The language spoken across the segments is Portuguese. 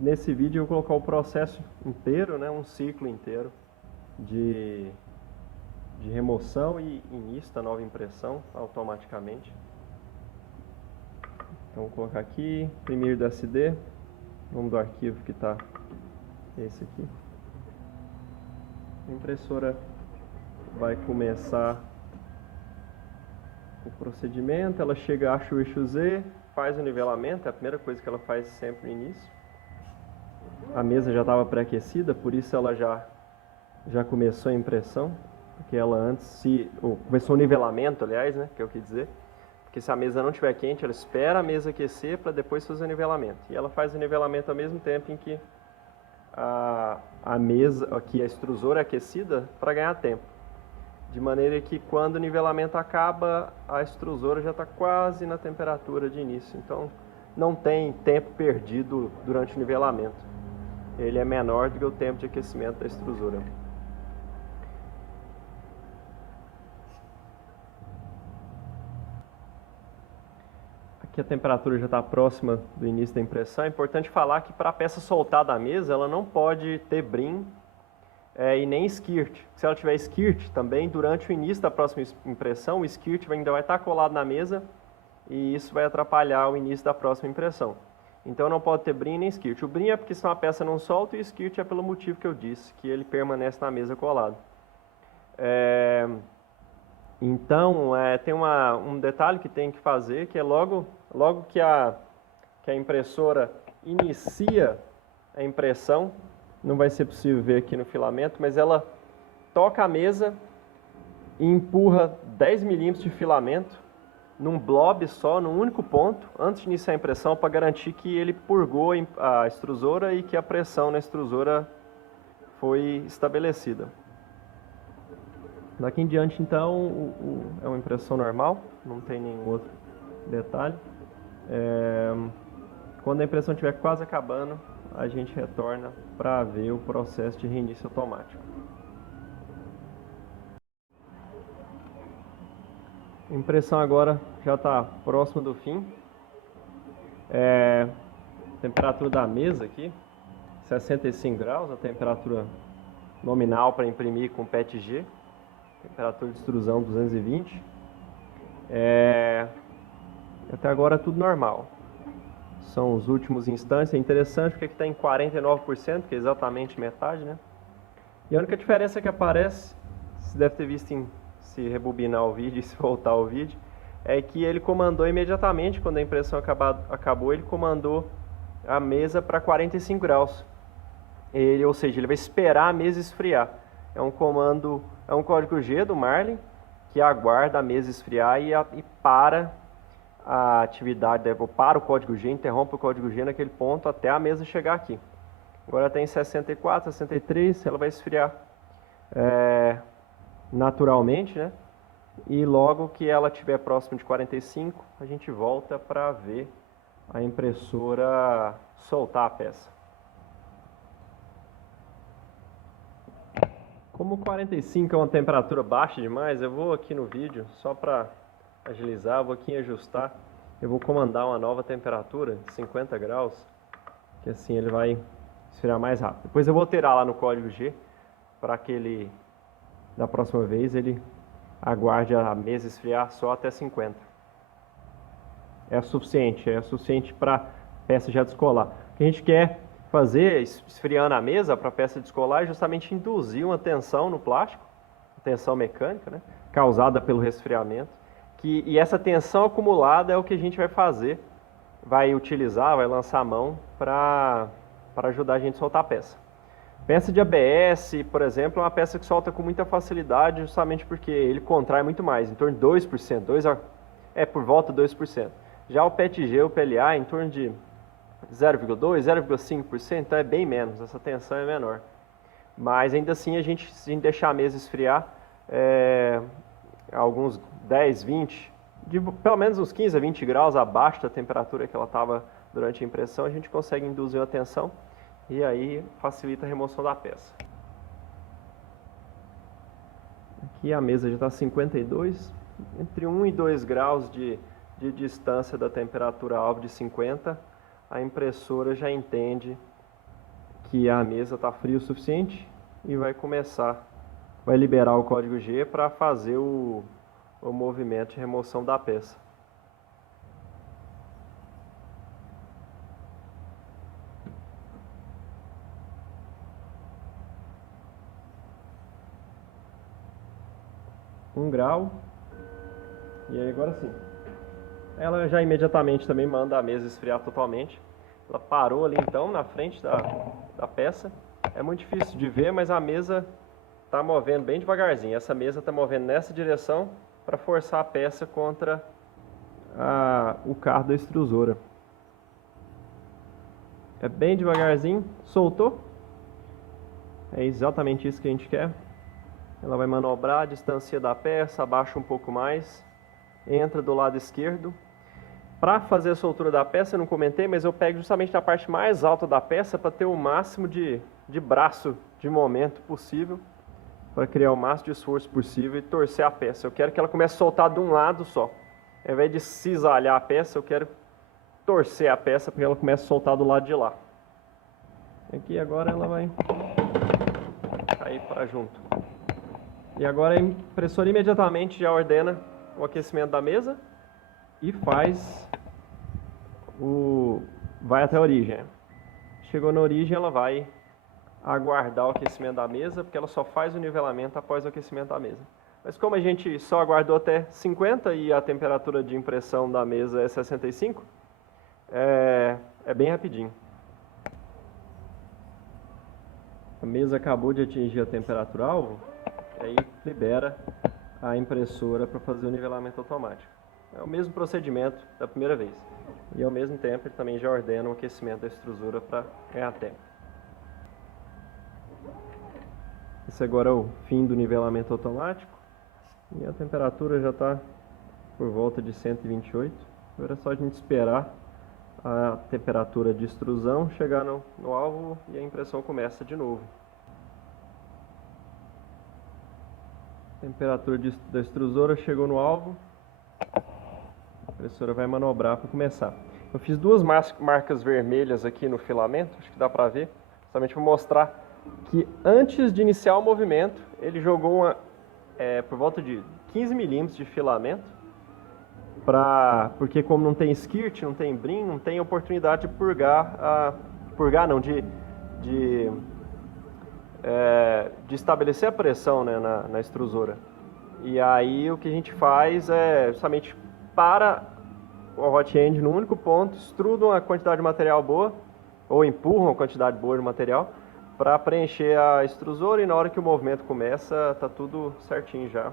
Nesse vídeo eu vou colocar o processo inteiro, né, um ciclo inteiro de remoção e início da nova impressão automaticamente. Então vou colocar aqui, imprimir do SD, nome do arquivo que está esse aqui. A impressora vai começar o procedimento, ela chega, acha o eixo Z, faz o nivelamento, é a primeira coisa que ela faz sempre no início. A mesa já estava pré-aquecida, por isso ela já começou a impressão, porque ela antes começou o nivelamento, aliás, né, que eu quis dizer, porque se a mesa não estiver quente, ela espera a mesa aquecer para depois fazer o nivelamento. E ela faz o nivelamento ao mesmo tempo em que a mesa, aqui a extrusora é aquecida para ganhar tempo. De maneira que quando o nivelamento acaba, a extrusora já está quase na temperatura de início. Então não tem tempo perdido durante o nivelamento. Ele é menor do que o tempo de aquecimento da extrusora. Aqui a temperatura já está próxima do início da impressão. É importante falar que para a peça soltar da mesa, ela não pode ter brim e nem skirt. Se ela tiver skirt também, durante o início da próxima impressão, o skirt ainda vai estar colado na mesa e isso vai atrapalhar o início da próxima impressão. Então não pode ter brim nem skirt. O brim é porque senão a peça não solta e o skirt é pelo motivo que eu disse, que ele permanece na mesa colado. Então tem um detalhe que tem que fazer, que é logo que a impressora inicia a impressão, não vai ser possível ver aqui no filamento, mas ela toca a mesa e empurra 10 milímetros de filamento num blob só, num único ponto, antes de iniciar a impressão, para garantir que ele purgou a extrusora e que a pressão na extrusora foi estabelecida. Daqui em diante, então, é uma impressão normal, não tem nenhum outro detalhe. Quando a impressão estiver quase acabando, a gente retorna para ver o processo de reinício automático. A impressão agora já está próxima do fim. Temperatura da mesa aqui, 65 graus, a temperatura nominal para imprimir com PETG. Temperatura de extrusão 220. Até agora tudo normal. São os últimos instantes. É interessante porque aqui está em 49%, que é exatamente metade, né? E a única diferença que aparece, você deve ter visto se rebobinar o vídeo e se voltar o vídeo, é que ele comandou imediatamente, quando a impressão acabou, ele comandou a mesa para 45 graus. Ou seja, ele vai esperar a mesa esfriar. É um código G do Marlin, que aguarda a mesa esfriar e para a atividade, para o código G, interrompe o código G naquele ponto até a mesa chegar aqui. Agora tem 64, 63, ela vai esfriar naturalmente, né? E logo que ela estiver próximo de 45, a gente volta para ver a impressora soltar a peça. Como 45 é uma temperatura baixa demais, eu vou aqui no vídeo, só para agilizar, vou aqui em ajustar, eu vou comandar uma nova temperatura de 50 graus, que assim ele vai esfriar mais rápido. Depois eu vou alterar lá no código G, para que ele, da próxima vez, ele aguarde a mesa esfriar só até 50. É suficiente para a peça já descolar. O que a gente quer fazer, esfriando a mesa para a peça descolar, é justamente induzir uma tensão no plástico, tensão mecânica, né, causada pelo resfriamento. E essa tensão acumulada é o que a gente vai fazer, vai utilizar, vai lançar a mão para ajudar a gente a soltar a peça. Peça de ABS, por exemplo, é uma peça que solta com muita facilidade, justamente porque ele contrai muito mais, em torno de 2%, por volta de 2%. Já o PETG, o PLA, em torno de 0,2%, 0,5%, então é bem menos, essa tensão é menor. Mas ainda assim, se a gente deixar a mesa esfriar, alguns 10, 20, pelo menos uns 15 a 20 graus abaixo da temperatura que ela estava durante a impressão, a gente consegue induzir a tensão e aí facilita a remoção da peça. Aqui a mesa já está 52, entre 1 e 2 graus de distância da temperatura alvo de 50, a impressora já entende que a mesa está fria o suficiente e vai liberar o código G para fazer o movimento de remoção da peça. Um grau. E aí agora sim. Ela já imediatamente também manda a mesa esfriar totalmente. Ela parou ali então na frente da peça. É muito difícil de ver, mas a mesa está movendo bem devagarzinho. Essa mesa está movendo nessa direção para forçar a peça contra o carro da extrusora. É bem devagarzinho, soltou. É exatamente isso que a gente quer. Ela vai manobrar a distância da peça, abaixa um pouco mais, entra do lado esquerdo. Para fazer a soltura da peça, eu não comentei, mas eu pego justamente na parte mais alta da peça para ter o máximo de braço de momento possível, para criar o máximo de esforço possível e torcer a peça. Eu quero que ela comece a soltar de um lado só. Ao invés de cisalhar a peça, eu quero torcer a peça para que ela comece a soltar do lado de lá. Aqui agora ela vai cair para junto. E agora a impressora imediatamente já ordena o aquecimento da mesa e vai até a origem. Chegou na origem, ela vai aguardar o aquecimento da mesa, porque ela só faz o nivelamento após o aquecimento da mesa. Mas como a gente só aguardou até 50 e a temperatura de impressão da mesa é 65, é bem rapidinho. A mesa acabou de atingir a temperatura alvo, aí libera a impressora para fazer o nivelamento automático. É o mesmo procedimento da primeira vez. E ao mesmo tempo ele também já ordena o aquecimento da extrusora para ganhar tempo. Esse agora é o fim do nivelamento automático. E a temperatura já está por volta de 128. Agora é só a gente esperar a temperatura de extrusão chegar no alvo e a impressão começa de novo. A temperatura da extrusora chegou no alvo. A impressora vai manobrar para começar. Eu fiz duas marcas vermelhas aqui no filamento, acho que dá para ver, justamente para mostrar que antes de iniciar o movimento, ele jogou por volta de 15 milímetros de filamento, porque como não tem skirt, não tem brim, não tem oportunidade de de estabelecer a pressão, né, na extrusora. E aí o que a gente faz é justamente para o hot end no único ponto, extrudam a quantidade de material boa, ou empurram a quantidade boa de material, para preencher a extrusora, e na hora que o movimento começa, tá tudo certinho já.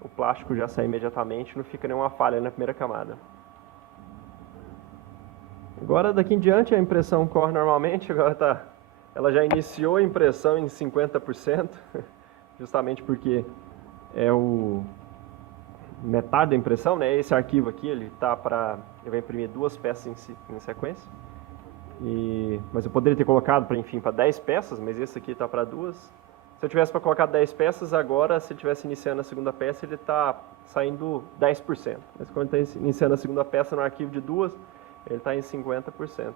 O plástico já sai imediatamente, não fica nenhuma falha na primeira camada. Agora daqui em diante a impressão corre normalmente, agora ela já iniciou a impressão em 50%, justamente porque é metade da impressão, né? Esse arquivo aqui, ele vai imprimir duas peças em sequência. Mas eu poderia ter colocado para 10 peças, mas esse aqui está para duas. Se eu tivesse para colocar 10 peças, agora, se ele estivesse iniciando a segunda peça, ele está saindo 10%. Mas quando está iniciando a segunda peça no arquivo de duas, ele está em 50%.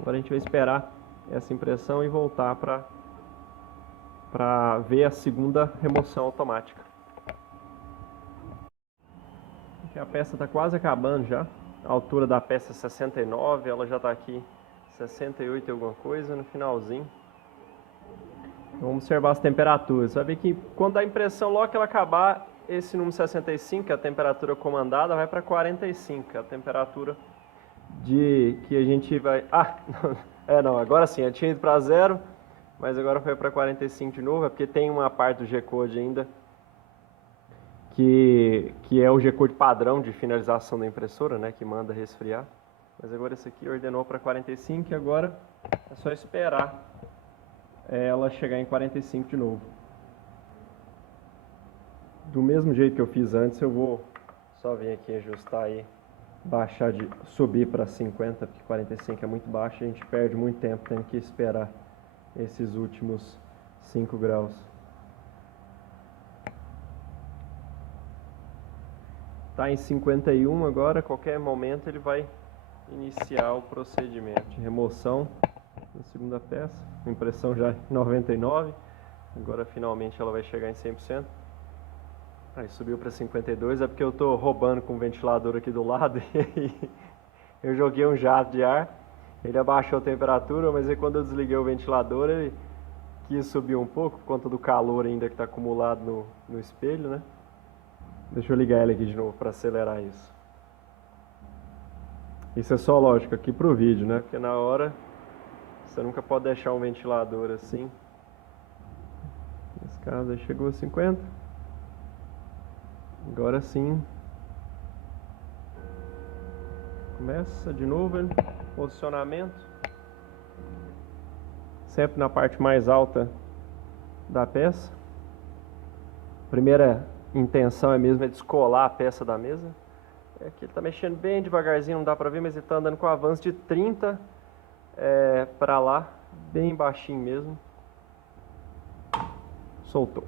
Agora a gente vai esperar essa impressão e voltar para ver a segunda remoção automática. Aqui a peça está quase acabando já. A altura da peça é 69, ela já está aqui 68 e alguma coisa, no finalzinho. Vamos observar as temperaturas. Você vai ver que quando a impressão, logo que ela acabar, esse número 65, a temperatura comandada, vai para 45, a temperatura que a gente vai... não, agora sim, eu tinha ido para 0, mas agora foi para 45 de novo, é porque tem uma parte do G-Code ainda, que é o G-Code padrão de finalização da impressora, né, que manda resfriar. Mas agora esse aqui ordenou para 45 e agora é só esperar ela chegar em 45 de novo. Do mesmo jeito que eu fiz antes, eu vou só vir aqui ajustar aí, subir para 50, porque 45 é muito baixo e a gente perde muito tempo tendo que esperar esses últimos 5 graus. Está em 51 agora, a qualquer momento ele vai iniciar o procedimento de remoção da segunda peça. A impressão já é 99, agora finalmente ela vai chegar em 100%. Aí subiu para 52, é porque eu estou roubando com o ventilador aqui do lado e eu joguei um jato de ar, ele abaixou a temperatura, mas aí quando eu desliguei o ventilador ele quis subir um pouco por conta do calor ainda que está acumulado no espelho, né? Deixa eu ligar ele aqui de novo para acelerar isso. Isso é só lógico aqui pro vídeo, né? Porque na hora você nunca pode deixar um ventilador assim. Nesse caso aí chegou a 50. Agora sim. Começa de novo, hein? Posicionamento. Sempre na parte mais alta da peça. Primeira intenção é mesmo descolar a peça da mesa. Aqui ele está mexendo bem devagarzinho, não dá para ver, mas ele está andando com avanço de 30 para lá, bem baixinho mesmo. Soltou.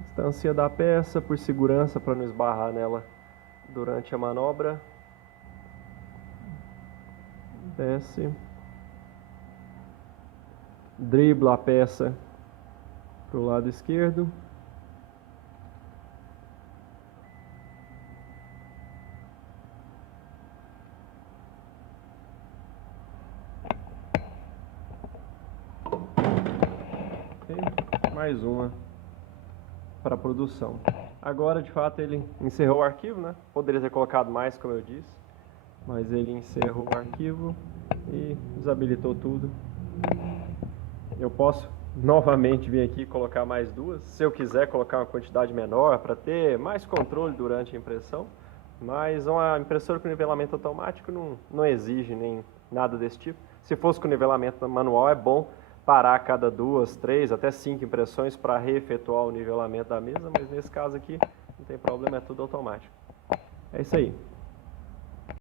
Distância da peça, por segurança, para não esbarrar nela durante a manobra. Desce. Dribla a peça para o lado esquerdo. Mais uma para a produção. Agora, de fato, ele encerrou o arquivo, né? Poderia ter colocado mais, como eu disse, mas ele encerrou o arquivo e desabilitou tudo. Eu posso novamente vir aqui e colocar mais duas, se eu quiser colocar uma quantidade menor para ter mais controle durante a impressão, mas uma impressora com nivelamento automático não exige nem nada desse tipo. Se fosse com nivelamento manual, é bom parar a cada 2, 3, até 5 impressões para reefetuar o nivelamento da mesa, mas nesse caso aqui não tem problema, é tudo automático. É isso aí.